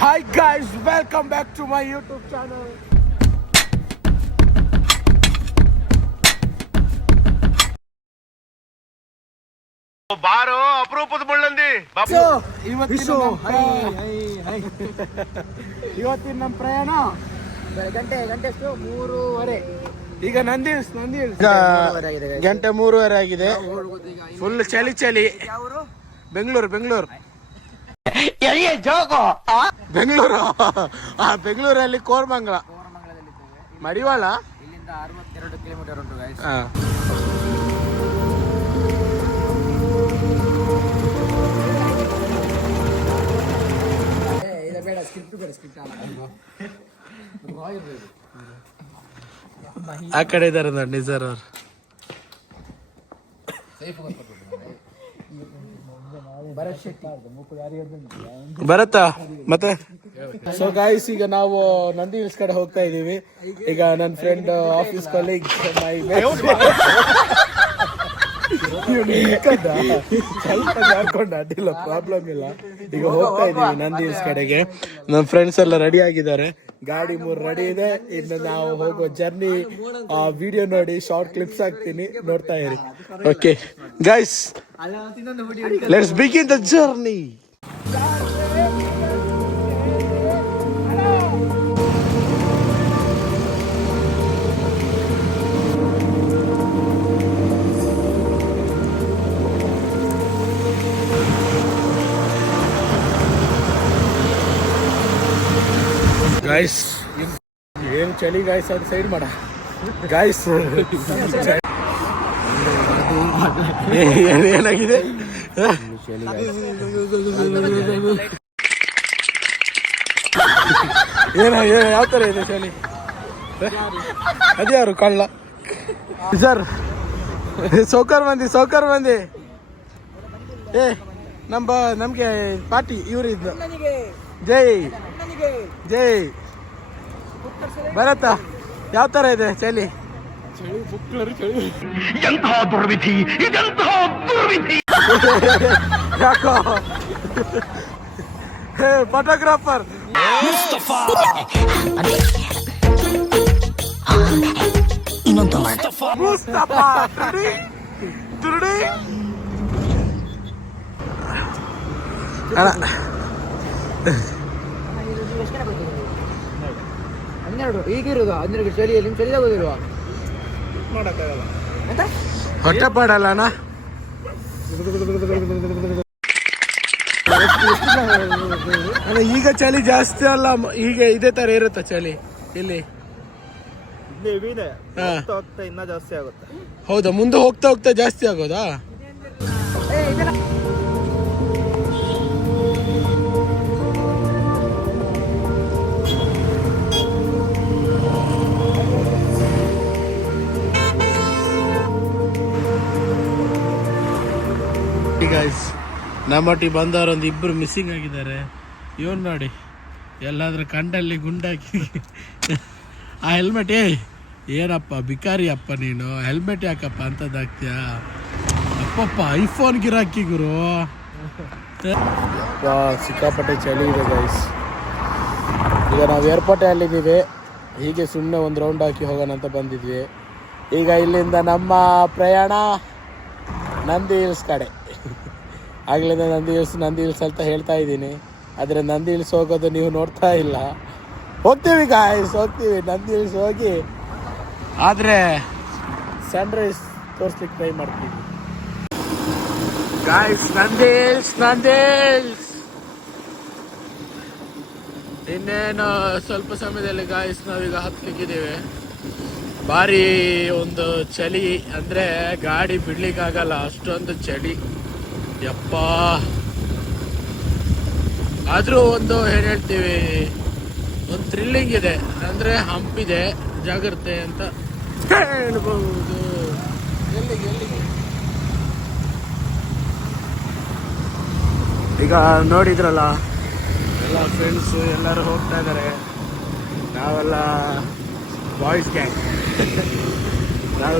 Hi guys, welcome back to my YouTube channel. ಬಾರೋ ಅಪರೂಪದ ಮುಳ್ಳಂದಿ ಇವತ್ತಿನ ನಮ್ಮ ಪ್ರಯಾಣ ಗಂಟೆ 3:30. ಈಗ ನಂದಿ ಗಂಟೆ 3:30 ಆಗಿದೆ. ಫುಲ್ ಚಳಿ. ಬೆಂಗಳೂರು ಬೆಂಗಳೂರಲ್ಲಿ ಕೋರಮಂಗಲ ಮಡಿವಾಳ ಇಲ್ಲಿಂದ 62 ಕಿಲೋಮೀಟರ್ ಉಂಟು ಗೈಸ್. ಆ ಕಡೆ ಇದಾರೆ ನೋಡಿ ಸರ್ ಅವ್ರು. ಬರತ್ತಾ ಮತ್ತೆ. ಸೊ ಗಾಯ್ಸ್, ಈಗ ನಾವು ನಂದಿ ಹಿಲ್ಸ್ ಕಡೆ ಹೋಗ್ತಾ ಇದೀವಿ. ಈಗ ನನ್ನ ಫ್ರೆಂಡ್ ಆಫೀಸ್ ಕಲೀಗ್ ಸ್ವಲ್ಪ ಜಾರ್ಕೊಂಡು ಅಡ್ಡಿಲ್ಲ, ಪ್ರಾಬ್ಲಮ್ ಇಲ್ಲ. ಈಗ ಹೋಗ್ತಾ ಇದೀವಿ ನಂದಿ ಹಿಲ್ಸ್ ಕಡೆಗೆ. ನಮ್ಮ ಫ್ರೆಂಡ್ಸ್ ಎಲ್ಲ ರೆಡಿ ಆಗಿದ್ದಾರೆ, ಗಾಡಿ 3 ರೆಡಿ ಇದೆ. ಇನ್ನು ನಾವು ಹೋಗೋ ಜರ್ನಿ ವಿಡಿಯೋ ನೋಡಿ ಶಾರ್ಟ್ ಕ್ಲಿಪ್ಸ್ ಹಾಕ್ತೀನಿ, ನೋಡ್ತಾ ಇರಿ. Okay guys, let's begin the journey. Guys ಏನು ಚಳಿ ಗಾಯ್ಸ್, ಅದು ಸೈಡ್ ಮಾಡ ಗಾಯ್ಸ್. ಏನಾಗಿದೆ ಯಾವ ತರ ಇದೆ ಚಳಿ? ಅದ್ಯಾರು ಕಳ್ಳ ಸರ್? ಸೌಕರ್ ಮಂದಿ ನಮ್ಗೆ ಪಾರ್ಟಿ ಇವ್ರು ಇದ್ದು. ಜೈ ಭರತ, ಯಾವ ತರ ಇದೆ ಚಳಿ? ಯಾಕೋ ಫೋಟೋಗ್ರಾಫರ್ ಮುಸ್ತಫಾ ಈಗಿರೋದು 12 ಚಳಿಯಲ್ಲಿ ಚಳಿದಾಗೋದಿಲ್ವಾ? ಹೊಟ್ಟೆ ಪಾಡಲ್ಲ ಅಣ್ಣ. ಈಗ ಚಳಿ ಜಾಸ್ತಿ ಅಲ್ಲ, ಈಗ ಇದೇ ತರ ಇರುತ್ತೆ ಚಳಿ ಇಲ್ಲಿ. ಇನ್ನ ಜಾಸ್ತಿ ಆಗುತ್ತೆ. ಹೌದಾ? ಮುಂದೆ ಹೋಗ್ತಾ ಜಾಸ್ತಿ ಆಗೋದಾ? ಗೈಸ್, ನಮ್ಮೊಟ್ಟಿಗೆ ಬಂದವರು ಒಂದು 2 ಮಿಸ್ಸಿಂಗ್ ಆಗಿದ್ದಾರೆ. ಇವನು ನೋಡಿ, ಎಲ್ಲಾದ್ರೂ ಕಂಡಲ್ಲಿ ಗುಂಡಾಕಿ ಆ ಹೆಲ್ಮೆಟ್. ಏನಪ್ಪ ಬಿಕಾರಿ ಅಪ್ಪ ನೀನು, ಹೆಲ್ಮೆಟ್ ಯಾಕಪ್ಪ ಅಂತದ್ದಾಗ್ತೀಯ? ಅಪ್ಪಪ್ಪ ಐಫೋನ್ ಗಿರಾಕಿ ಗುರು. ಸಿಕ್ಕಾಪಟ್ಟೆ ಚಳಿ ಇದೆ ಗೈಸ್. ಈಗ ನಾವು ಏರ್ಪೋರ್ಟಲ್ಲಿದ್ದೀವಿ. ಹೀಗೆ ಸುಮ್ಮನೆ ಒಂದು ರೌಂಡ್ ಹಾಕಿ ಹೋಗೋಣ ಅಂತ ಬಂದಿದ್ವಿ. ಈಗ ಇಲ್ಲಿಂದ ನಮ್ಮ ಪ್ರಯಾಣ ನಂದಿ ಹಿಲ್ಸ್ ಕಡೆ. ಆಗಲಿಂದ ನಂದಿ ಹಿಲ್ಸ್ ಅಂತ ಹೇಳ್ತಾ ಇದ್ದೀನಿ, ಆದರೆ ನಂದಿ ಹಿಲ್ಸ್ ಹೋಗೋದು ನೀವು ನೋಡ್ತಾ ಇಲ್ಲ. ಹೋಗ್ತೀವಿ ಗಾಯ್ಸ್, ನಂದಿ ಹಿಲ್ಸ್ ಹೋಗಿ ಆದರೆ ಸನ್ರೈಸ್ ತೋರಿಸ್ಲಿಕ್ಕೆ ಟ್ರೈ ಮಾಡ್ತೀವಿ ಗಾಯ್ಸ್. ನಂದಿ ಹಿಲ್ಸ್ ಇನ್ನೇನು ಸ್ವಲ್ಪ ಸಮಯದಲ್ಲಿ ಗಾಯ್ಸ್ ನಾವೀಗ ಹತ್ತಲಿಕ್ಕಿದ್ದೇವೆ. ಭಾರಿ ಒಂದು ಚಳಿ, ಅಂದರೆ ಗಾಡಿ ಬಿಡ್ಲಿಕ್ಕಾಗಲ್ಲ, ಅಷ್ಟೊಂದು ಚಳಿ ಯಪ್ಪ. ಆದರೂ ಒಂದು ಏನು ಹೇಳ್ತೀವಿ, ಒಂದು ಥ್ರಿಲ್ಲಿಂಗ್ ಇದೆ, ಅಂದರೆ ಹಂಪಿದೆ, ಜಾಗ್ರತೆ ಅಂತ ಹೇಳ್ಬಹುದು. ಎಲ್ಲಿಗೆ ಈಗ ನೋಡಿದ್ರಲ್ಲ, ಎಲ್ಲ ಫ್ರೆಂಡ್ಸು ಎಲ್ಲರೂ ಹೋಗ್ತಾ ಇದ್ದಾರೆ. ನಾವೆಲ್ಲ ಬಾಯ್ಸ್ ಗ್ಯಾಂಗ್. ನಾವು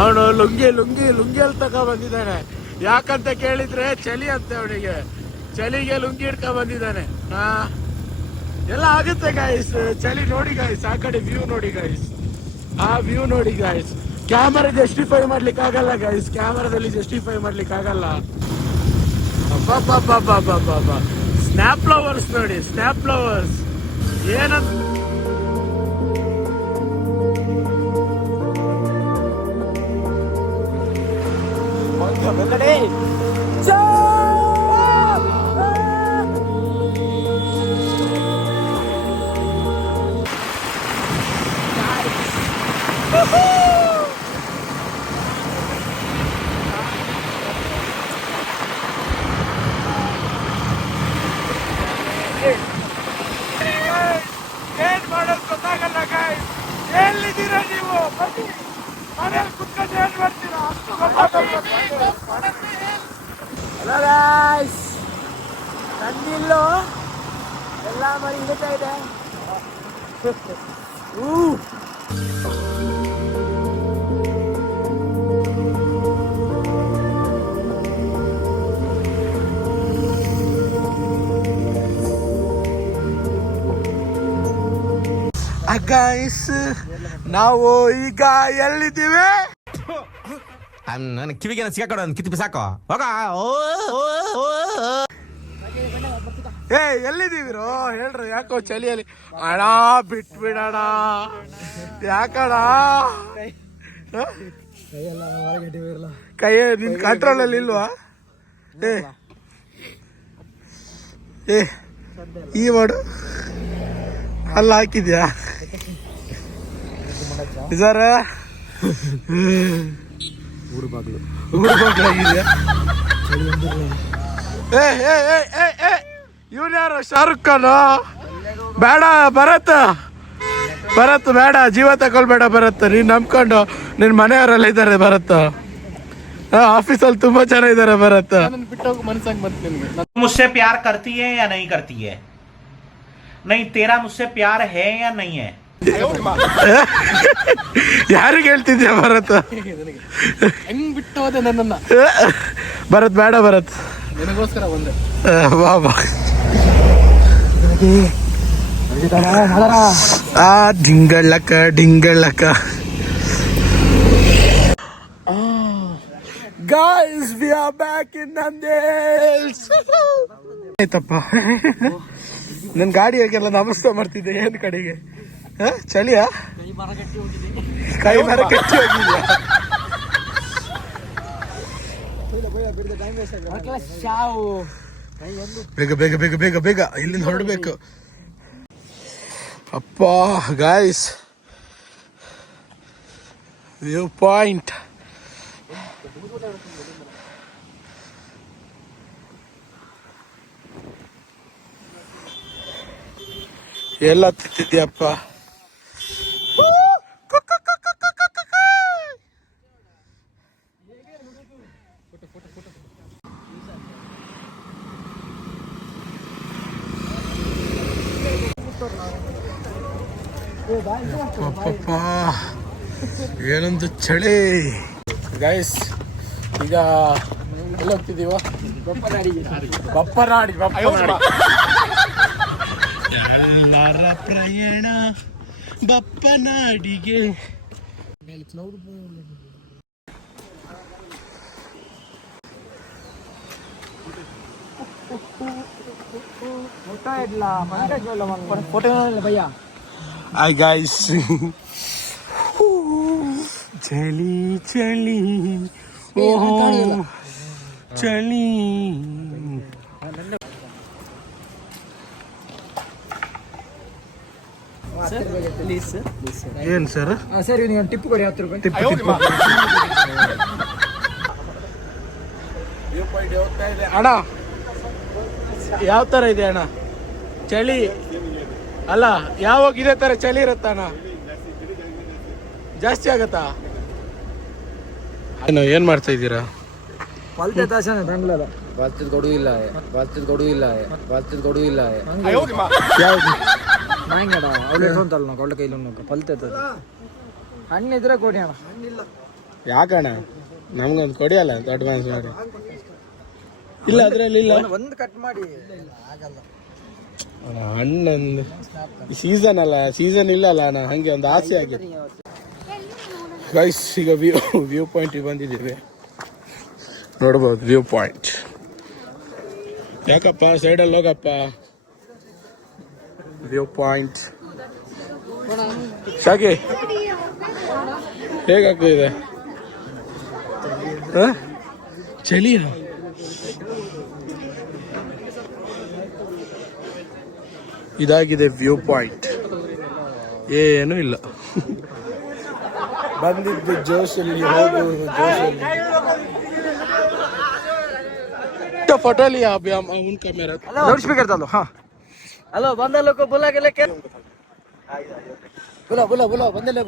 ಅವನು ಲುಂಗಿಯಲ್ಲಿ ತಗೋ ಬಂದಿದ್ದಾನೆ. ಯಾಕಂತ ಕೇಳಿದ್ರೆ ಚಳಿ ಅಂತೆ ಅವನಿಗೆ, ಚಳಿಗೆ ಲುಂಗಿ ಹಿಡ್ಕೊ ಬಂದಿದ್ದಾನೆ. ಎಲ್ಲ ಆಗುತ್ತೆ ಗಾಯ್ಸ್, ಚಳಿ ನೋಡಿ ಗಾಯ್ಸ್, ಆ ಕಡೆ ವ್ಯೂ ನೋಡಿ ಗಾಯ್ಸ್, ಆ ವ್ಯೂ ನೋಡಿ ಗಾಯ್ಸ್. ಕ್ಯಾಮರಾ ಜಸ್ಟಿಫೈ ಮಾಡ್ಲಿಕ್ಕೆ ಆಗಲ್ಲ ಗಾಯ್ಸ್, ಕ್ಯಾಮರಾದಲ್ಲಿ ಜಸ್ಟಿಫೈ ಮಾಡ್ಲಿಕ್ಕೆ ಆಗಲ್ಲ. ಸ್ನ್ಯಾಪ್ ಫ್ಲವರ್ಸ್ ನೋಡಿ, ಸ್ನ್ಯಾಪ್ ಫ್ಲವರ್ಸ್ ಏನಂತ. ಏನ್ ಮಾಡೋದು ಗೊತ್ತಾಗಲ್ಲ ಗಾಯ್ಸ್. ಎಲ್ಲಿದ್ದೀರಾ ನೀವು? ಮನೇಲಿ ಕುತ್ಕೊಂಡು ಏನ್ ಮಾಡ್ತೀರಾ? ಹಲೋ ಗಾಯ್ಸ್, ನಂದಿಲ್ಲೋ ಎಲ್ಲ ಮರಿ ಹಿಡಿತಾ ಇದೆ. ಗಾಯ್ಸ್, ನಾವು ಈಗ ಎಲ್ಲಿದ್ದೀವಿ? ನನ್ನ ಕಿವಿಗೆ ಸಿಕ್ಕಾಕೊಡ ಕಿತ್ತು ಬಿಸಾಕೋ ಹೋಗ. ಏ ಎಲ್ಲಿದ್ದೀವಿರೋ ಹೇಳ್ರಿ, ಯಾಕೋ ಚಳಿಯಲ್ಲಿ ಅಣ್ಣ ಬಿಟ್ಬಿಡಣ, ಯಾಕಣ ಕೈ ನಿನ್ ಕಂಟ್ರೋಲ್ ಅಲ್ಲಿ ಇಲ್ವಾ? ಏ ಈ ಮಾಡು ಅಲ್ಲ ಹಾಕಿದ್ಯಾ ಸರ? ಊರು ಬಾಗ್ಲು ಆಗಿದ್ಯಾ? ಇವನ್ ಯಾರು? ಶಾರುಖ್ ಖಾನ್? ಬೇಡ ಭರತ್, ಬೇಡ, ಜೀವ ತಗೊಳ್ಬೇಡ ಭರತ್. ನೀನ್ ನಂಬ್ಕೊಂಡು ನಿನ್ ಮನೆಯವರೆಲ್ಲ ಇದ್ದಾರೆ ಭರತ್, ಆಫೀಸಲ್ಲಿ ತುಂಬಾ ಜನ ಇದ್ದಾರೆ ಭರತ್. ಬಿಟ್ಟೋಗಿ ಮನ್ಸಂಗ್ ಬರ್ತೀನಿ. मुझसे प्यार करती है या नहीं करती है? नहीं, तेरा मुझसे प्यार है या नहीं है? ಯಾರಿಗೆ ಹೇಳ್ತಿದ್ಯಾ ಭರತ್? ಹೆಂಗ್ ಬಿಟ್ಟು ಹೋದೆ ನನ್ನನ್ನ? ಭರತ್ ಬೇಡ ಭರತ್, ನಿನಗೋಸ್ಕರ ಬಂದೆ. ಬಾಬಾ ಡಿಂಗಳಕ್ಕ ಡಿಂಗಳಕ್ಕ. Guys, we are back in Nandes. ಆಯ್ತಪ್ಪ, ನನ್ನ ಗಾಡಿಯಾಗೆಲ್ಲ ನಮಸ್ತೆ ಮಾಡ್ತಿದ್ದೆ. ಏನ್ ಕಡೆಗೆ ಚಳಿಯಾ? ಕೈ ಮರ ಕಟ್ಟಿ ಹೋಗಿದ್ಯಾ? ಬೇಗ ಬೇಗ ಬೇಗ ಬೇಗ ಬೇಗ ಇಲ್ಲಿಂದ ಹೊರಡ್ಬೇಕು. ಅಪ್ಪ ಗಾಯ್ಸ್, ವ್ಯೂ ಪಾಯಿಂಟ್. ಎಲ್ಲ ತಿಂತಿದ್ಯಪ್ಪ? ಏನೊಂದು ಚಳಿ ಗೈಸ್. ಈಗ ಎಲ್ಲ ಹೋಗ್ತಿದ್ದೀವ? ಬಪ್ಪನಾಡಿ ಎಲ್ಲರ ಪ್ರಯಾಣ ಬಪ್ಪನಾಡಿಗೆ. Hi guys. ಚಳಿ ಚಳಿ ಓ ಚಳಿ. ಏನ್ ಸರ್? ಸರ್ ನೀವು ಟಿಪ್ ಕೊಡಿ 10 ರೂಪಾಯಿ. ಟಿಪ್ಪು ಅಣ್ಣ, ಯಾವ ತರ ಇದೆ ಅಣ್ಣ ಚಳಿ? ಅಲ್ಲ, ಯಾವಾಗ ಇದೇ ತರ ಚಳಿ ಇರುತ್ತ ಅಣ್ಣ? ಜಾಸ್ತಿ ಆಗತ್ತಾ? ಏನ್ ಮಾಡ್ತಾ ಇದ್ದೀರಾ? ಹಣ್ಣಿದ್ರೆ ಕೊಡಿ ಅಣ್ಣ. ಯಾಕಣ್ಣ ನಮ್ಗೊಂದು ಕೊಡಿಯಲ್ಲ ಅಂತ ಅಡ್ವಾನ್ಸ್ ಮಾಡಿ. ಇಲ್ಲ ಅದ್ರಲ್ಲಿ ಇಲ್ಲ ಒಂದು ಕಟ್ ಮಾಡಿ ಆಗಲ್ಲ. ಅಣ್ಣ ಹಣ್ಣೊಂದು ಸೀಸನ್ ಅಲ್ಲ, ಸೀಸನ್ ಇಲ್ಲ ಅಲ್ಲ ಅಣ್ಣ, ಹಂಗೆ ಒಂದು ಆಸೆ ಆಗಿದೆ. ಗೈಸ್ ಈಗ ವ್ಯೂ ಪಾಯಿಂಟಿಗೆ ಬಂದಿದ್ದೀವಿ, ನೋಡ್ಬೋದು ವ್ಯೂ ಪಾಯಿಂಟ್. ಯಾಕಪ್ಪ ಸೈಡಲ್ಲಿ ಹೋಗಪ್ಪ. ವ್ಯೂ ಪಾಯಿಂಟ್ ಶಾಕೆ ಹೇಗಾಗ್ತಿದೆ? ಚಳಿಯ ಇದಾಗಿದೆ ವ್ಯೂ ಪಾಯಿಂಟ್, ಏನೂ ಇಲ್ಲ. ಬಂದಿದ್ದು ಜೋಶಲ್ಲಿ ಹೋಗುವುದು ಜೋಶಲ್ಲಿ. फोटो लिया अभी हम उनका मेरा लाउड स्पीकर डालो. हाँ हेलो बंदे लोग को बुला के लेके बुला बुला बुला बंदे लोग